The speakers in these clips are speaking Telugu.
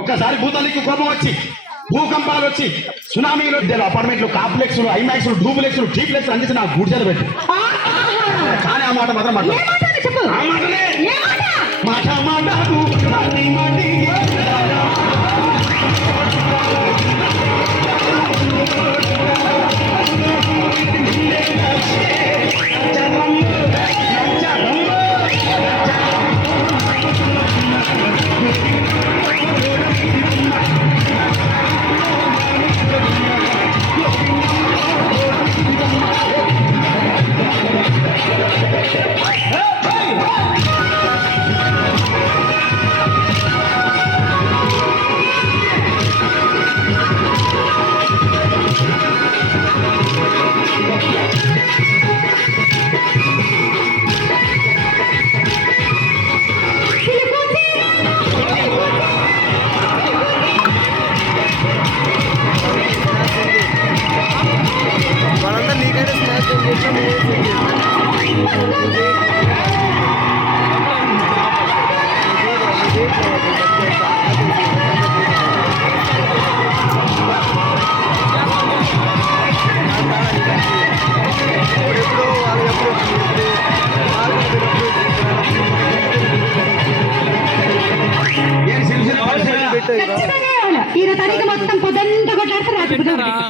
ఒక్కసారి భూతానికి కోపం వచ్చి భూకంపాలు వచ్చి సునామీలు అపార్ట్మెంట్లు కాంప్లెక్స్ ఐమాక్స్ డూప్లెక్స్ ట్రీప్లెక్స్ అందించి నాకు గుడిచారు పెట్టి కానీ ఆ మాట మాత్రం మాట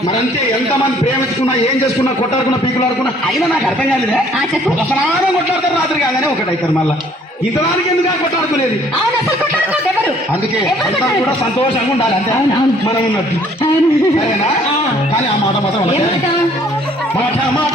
మరంతే ఎంతమంది ప్రేమించుకున్నా ఏం చేసుకున్నా కొట్టాడుకున్నా పీకులాడుకున్నా అయినా నాకు అర్థం కాలేదే స్నానం కొట్లాడతారు రాత్రి కాగానే ఒకటైతారు మళ్ళా ఇంతదానికి ఎందుకు కొట్లాడుకునేది అందుకే అంతా కూడా సంతోషంగా ఉండాలి అంతే మనం ఉన్నట్టు సరేనా కానీ ఆ మాట మాత్రం మాట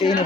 చేయను